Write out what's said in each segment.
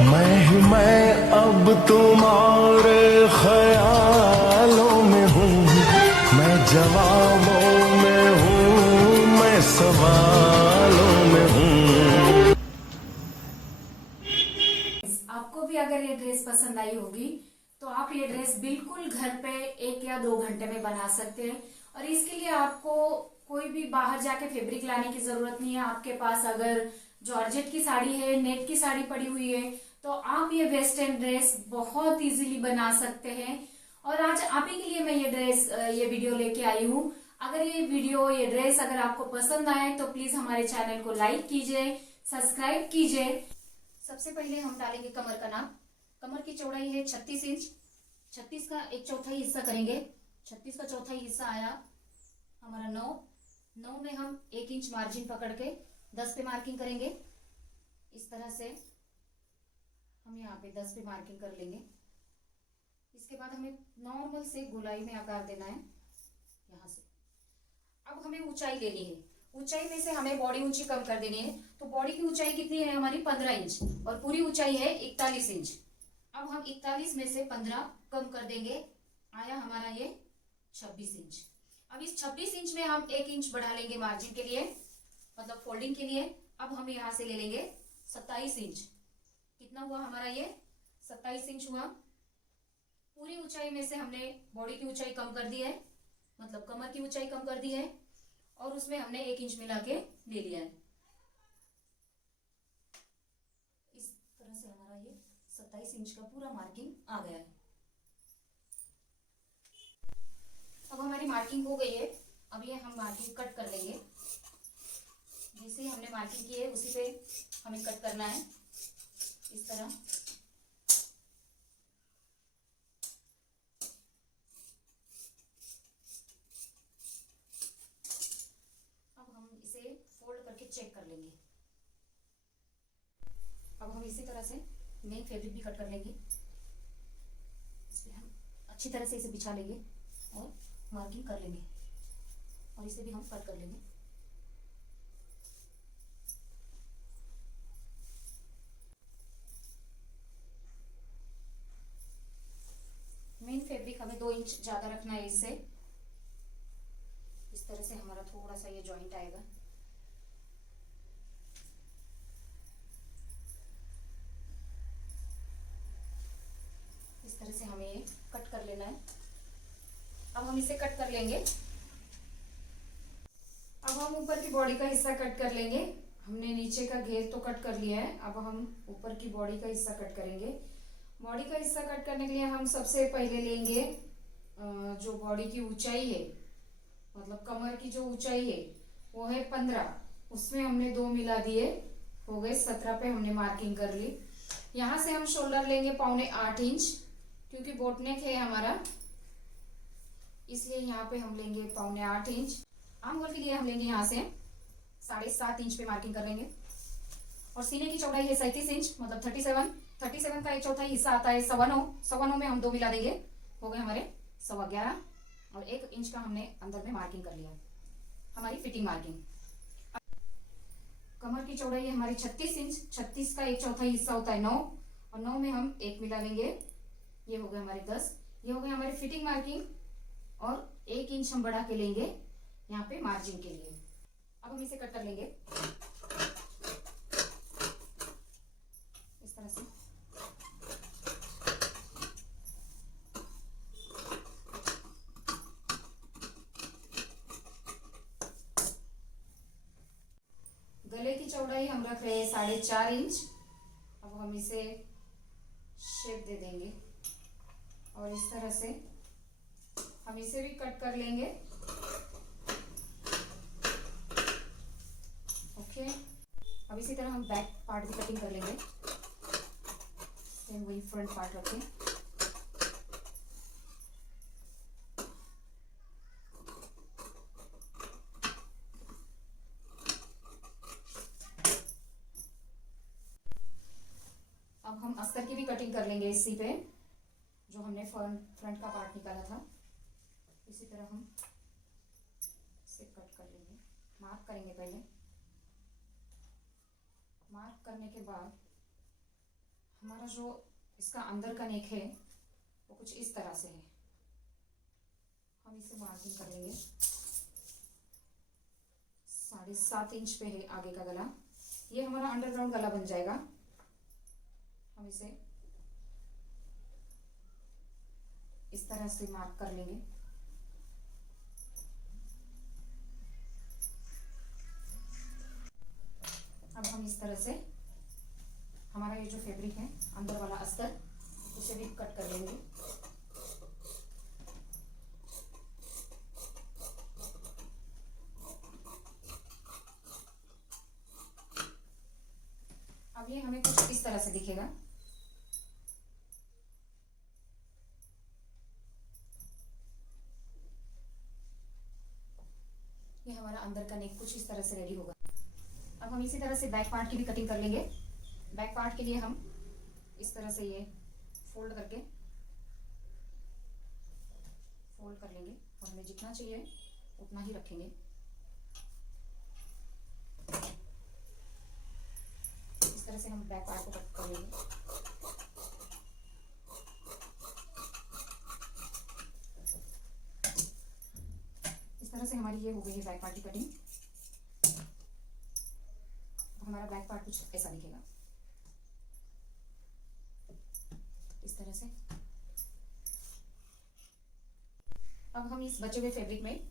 मैं अब तुम्हारे ख्यालों में हूँ, मैं जवाबों में हूँ, मैं सवालों में हूँ। आपको भी अगर ये ड्रेस पसंद आई होगी तो आप ये ड्रेस बिल्कुल घर पे 1 या 2 घंटे में बना सकते हैं। और इसके लिए आपको कोई भी बाहर जाके फैब्रिक लाने की जरूरत नहीं है। आपके पास अगर जॉर्जेट की साड़ी है, नेट की साड़ी पड़ी हुई है, तो आप ये वेस्टर्न ड्रेस बहुत इजीली बना सकते हैं। और आज आप ही के लिए मैं ये वीडियो लेके आई हूँ। अगर ये ड्रेस अगर आपको पसंद आए तो प्लीज हमारे चैनल को लाइक कीजिए, सब्सक्राइब कीजिए। सबसे पहले हम डालेंगे कमर का नाप। कमर की चौड़ाई है 36 इंच। 36 का 1/4 हिस्सा करेंगे। 36 का चौथाई हिस्सा आया हमारा 9 में हम 1 इंच मार्जिन पकड़ के 10 पे मार्किंग करेंगे। इस तरह से हम यहाँ पे 10 पे मार्किंग कर लेंगे। इसके बाद हमें नॉर्मल से गोलाई में आकार देना है यहाँ से। अब हमें ऊंचाई लेनी है। ऊंचाई में से हमें बॉडी ऊंची कम कर देनी है। तो बॉडी की ऊंचाई कितनी है हमारी 15 इंच और पूरी ऊंचाई है 41 इंच। अब हम 41 में से 15 कम कर देंगे, आया हमारा ये 26 इंच। अब इस 26 इंच में हम 1 इंच बढ़ा लेंगे मार्जिन के लिए, मतलब फोल्डिंग के लिए। अब हम यहाँ से ले लेंगे 27 इंच। कितना हुआ हमारा ये 27 इंच हुआ। पूरी ऊंचाई में से हमने बॉडी की ऊंचाई कम कर दी है, मतलब कमर की ऊंचाई कम कर दी है, और उसमें हमने 1 इंच मिला के ले लिया है। इस तरह से हमारा ये 27 इंच का पूरा मार्किंग आ गया है। अब हमारी मार्किंग हो गई है। अब ये हम मार्किंग कट कर लेंगे। जैसे ही हमने मार्किंग की है उसी पे हमें कट करना है, इस तरह। अब हम इसे फोल्ड करके चेक कर लेंगे। अब हम इसी तरह से मेन फैब्रिक भी कट कर लेंगे। इस पे हम अच्छी तरह से इसे बिछा लेंगे और मार्किंग कर लेंगे, और इसे भी हम कट कर लेंगे। मेन फैब्रिक हमें 2 इंच ज्यादा रखना है इससे। इस तरह से हमारा थोड़ा सा ये जॉइंट आएगा। इस तरह से हमें ये कट कर लेना है। अब हम इसे कट कर लेंगे। अब हम ऊपर की बॉडी का हिस्सा कट कर लेंगे। हमने नीचे का घेर तो कट कर लिया है, अब हम ऊपर की बॉडी का हिस्सा कट करेंगे। बॉडी का हिस्सा कट करने के लिए हम सबसे पहले लेंगे जो बॉडी की ऊंचाई है, मतलब कमर की जो ऊंचाई है वो है 15, उसमें हमने 2 मिला दिए, हो गए 17 पे हमने मार्किंग कर ली। यहाँ से हम शोल्डर लेंगे 7.25 इंच, क्योंकि बोटनेक है हमारा, इसलिए यहाँ पे हम लेंगे 7.25 इंच। आर्म होल के लिए हम लेंगे यहाँ से 7.5 इंच पे मार्किंग कर लेंगे। और सीने की चौड़ाई है 37 इंच, मतलब 37 का 1/4 हिस्सा आता है 9.25 में हम 2 मिला देंगे, हो गए हमारे 11.25, और 1 इंच का हमने अंदर में मार्किंग कर लिया, हमारी फिटिंग मार्किंग। कमर की चौड़ाई है हमारी 36 इंच। 36 का 1/4 हिस्सा होता है 9, और 9 में हम 1 मिला लेंगे, ये हो गए हमारे 10। ये हो गए हमारी फिटिंग मार्किंग, और 1 इंच हम बढ़ा के लेंगे यहाँ पे मार्जिन के लिए। अब हम इसे कट कर लेंगे इस तरह से। गले की चौड़ाई हम रख रहे हैं 4.5 इंच। अब हम इसे शेप दे देंगे, और इस तरह से हम इसे भी कट कर लेंगे। ओके, अब इसी तरह हम बैक पार्ट भी कटिंग कर लेंगे, सेम वही फ्रंट पार्ट रखें। अब हम अस्तर की भी कटिंग कर लेंगे इसी पे, जो हमने फ्रंट का पार्ट निकाला था। इसी तरह हम इसे कट कर लेंगे, मार्क करेंगे पहले। मार्क करने के बाद हमारा जो इसका अंदर का नेक है वो कुछ इस तरह से है। हम इसे मार्किंग कर लेंगे। 7.5 इंच पे है आगे का गला। ये हमारा अंडरग्राउंड गला बन जाएगा। हम इसे इस तरह से मार्क कर लेंगे। अब हम इस तरह से हमारा ये जो फैब्रिक है अंदर वाला अस्तर, उसे भी कट कर लेंगे। अब ये हमें कुछ इस तरह से दिखेगा। ये हमारा अंदर का नेक कुछ इस तरह से रेडी होगा। अब हम इसी तरह से बैक पार्ट की भी कटिंग कर लेंगे। बैक पार्ट के लिए हम इस तरह से ये फोल्ड कर लेंगे और हमें जितना चाहिए उतना ही रखेंगे। इस तरह से हम बैक पार्ट को कट कर लेंगे। इस तरह से हमारी ये हो गई है बैक पार्ट की कटिंग। हमारा बैक पार्ट कुछ ऐसा दिखेगा, इस तरह से। अब हम इस बचे हुए फैब्रिक में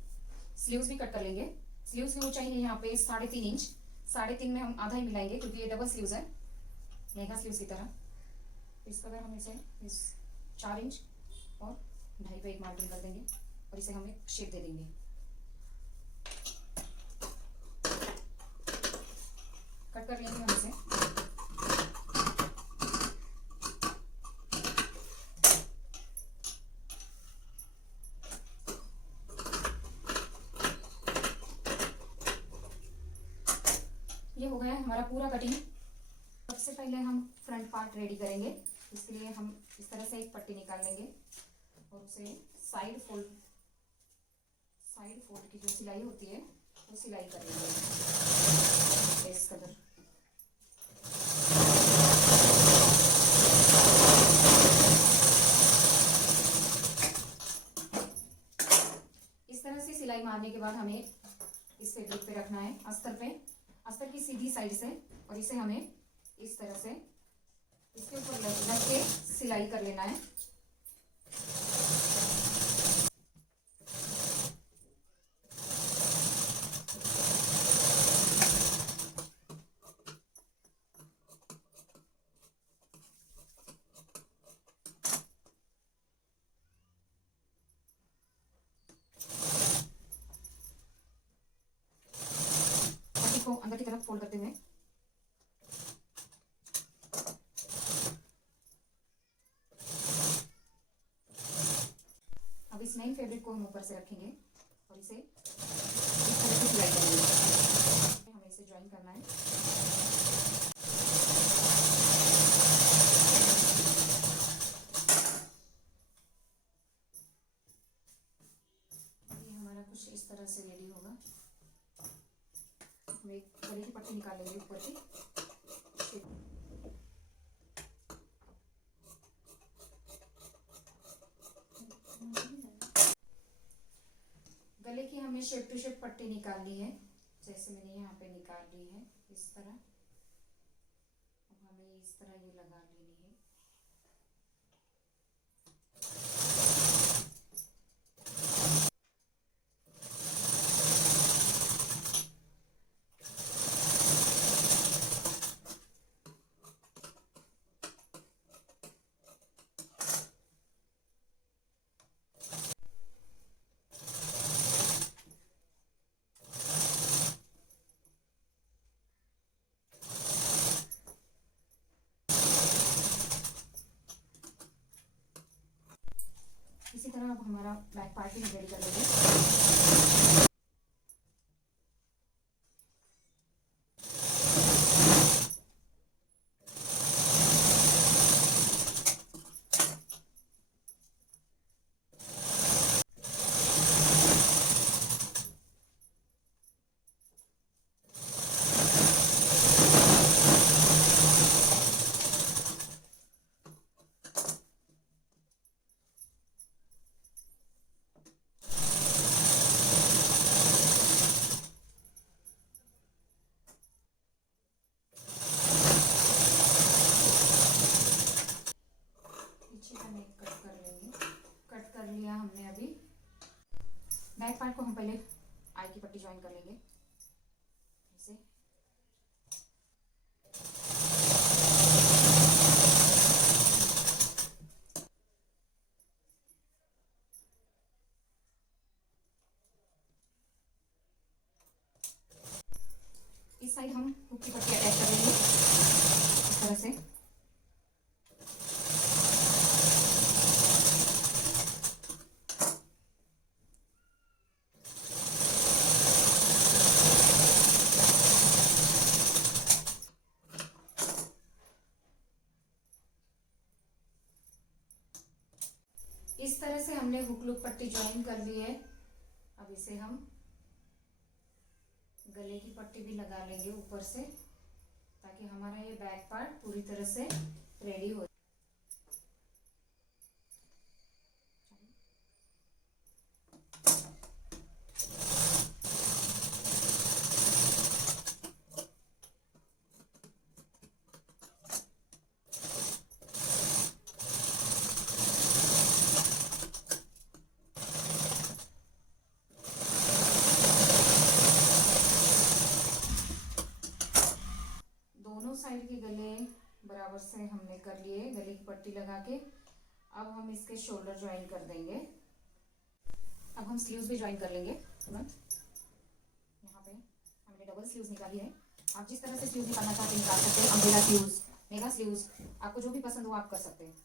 स्लीव्स भी कट कर लेंगे। स्लीव्स की ऊंचाई है यहाँ पे 3.5 इंच। 3.5 में हम आधा ही मिलाएंगे क्योंकि ये डबल स्लीव्स है, लहंगा स्लीव्स की तरह। इस कलर हम इसे 4 इंच और 2.5 पे एक मार्किंग कर देंगे और इसे हम एक शेप दे देंगे। कट कर लेंगे हम इसे। ये हो गया हमारा पूरा कटिंग। सबसे पहले हम फ्रंट पार्ट रेडी करेंगे। इसके लिए हम इस तरह से एक पट्टी निकाल लेंगे और उसे साइड फोल्ड की जो सिलाई होती है वो सिलाई कर लेंगे इस कदर। इस तरह से सिलाई मारने के बाद हमें इस फैब्रिक पे रखना है अस्तर की सीधी साइड से, और इसे हमें इस तरह से इसके ऊपर लग के सिलाई कर लेना है। को अंदर की तरफ फोल्ड करते हुए अब इस नई फैब्रिक को हम ऊपर से रखेंगे और इसे इस तरह से सिलाई करेंगे। हमें इसे ज्वाइन करना है। ये हमारा कुछ इस तरह से रेडी होगा। हम एक गले की पट्टी निकाल लेंगे ऊपर की। गले की हमें शेप टू शेप पट्टी निकालनी है, जैसे मैंने यहाँ पे निकाल ली है इस तरह। अब हमें इस तरह ये लगा लेनी है। इसी तरह अब हमारा बैक पार्ट भी रेडी कर लेंगे। पहले आई की पट्टी ज्वाइन कर लेंगे ऐसे। इस साइड हम हुक की पट्टी अटैच कर लेंगे इस तरह से। इस तरह से हमने हुक लूप पट्टी ज्वाइन कर ली है। अब इसे हम गले की पट्टी भी लगा लेंगे ऊपर से, ताकि हमारा ये बैक पार्ट पूरी तरह से रेडी हो। साइड के गले बराबर से हमने कर लिए गले की पट्टी लगा के। अब हम इसके शोल्डर ज्वाइन कर देंगे। अब हम स्लीव्स भी ज्वाइन कर लेंगे तुरंत। यहाँ पे हमने डबल स्लीव्स निकाली है। आप जिस तरह से स्लीव्स निकालना चाहते हैं निकाल सकते हैं। अम्ब्रेला स्लीव्स, मेगा स्लीव्स, आपको जो भी पसंद हो आप कर सकते हैं।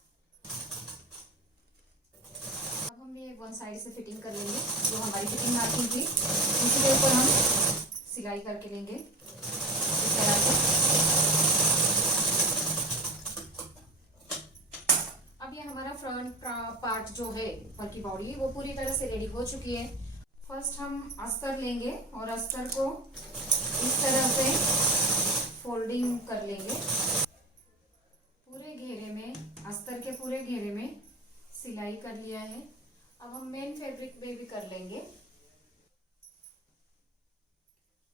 अब हम ये वन साइड से फिटिंग कर लेंगे। जो हमारी फिटिंग मार्किंग थी उसी के ऊपर हम सिलाई करके लेंगे इस तरह से। हमारा फ्रंट पार्ट जो है ऊपर की बॉडी वो पूरी तरह से रेडी हो चुकी है। फर्स्ट हम अस्तर लेंगे और अस्तर को इस तरह से फोल्डिंग कर लेंगे। पूरे घेरे में, अस्तर के पूरे घेरे में सिलाई कर लिया है। अब हम मेन फैब्रिक में भी कर लेंगे।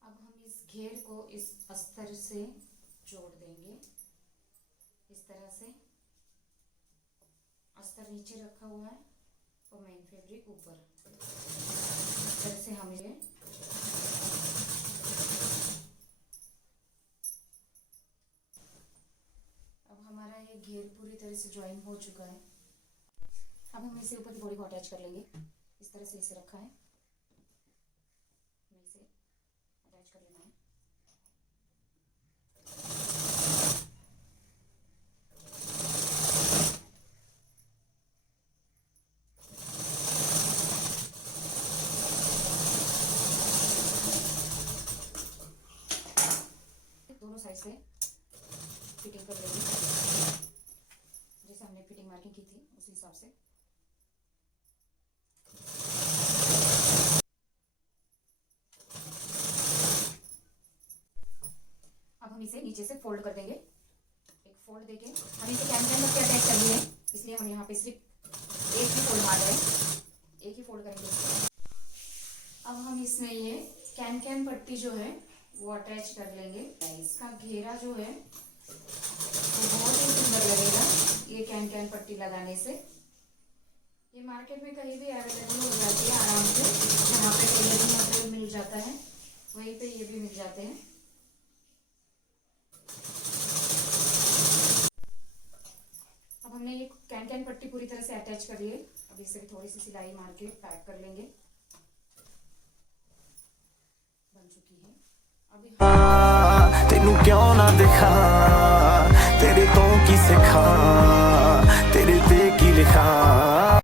अब हम इस घेर को इस अस्तर से जोड़ देंगे इस तरह से। अस्तर नीचे रखा हुआ है और मेन फैब्रिक ऊपर। इस तरह से हम ये अब हमारा ये घेर पूरी तरह से ज्वाइन हो चुका है। अब हम इसे ऊपर की बॉडी को अटैच कर लेंगे। इस तरह से इसे रखा है, हमें इसे अटैच कर लेना है। दोनों साइड से फिटिंग कर लेंगे। जैसे हमने फिटिंग मार्किंग की थी उसी हिसाब से। अब हम इसे नीचे से फोल्ड कर देंगे। एक फोल्ड देके हम इसे कैमरे में अटैच कर लिए, इसलिए हम यहाँ पे सिर्फ एक ही फोल्ड मार रहे हैं, एक ही फोल्ड करेंगे। अब हम इसमें ये कैन पट्टी जो है वो अटैच कर लेंगे। इसका घेरा जो है वो बहुत ही सुंदर लगेगा ये कैन पट्टी लगाने से। ये मार्केट में कहीं भी अवेलेबल हो जाती है आराम से। जहाँ पे टेलरिंग मटेरियल मिल जाता है वहीं पे ये भी मिल जाते हैं। अब हमने ये कैन पट्टी पूरी तरह से अटैच कर लिए। अब इससे भी थोड़ी सी सिलाई मार के पैक कर लेंगे। बन चुकी है। तेनू क्यों ना दिखा, तेरे तो की सिखा।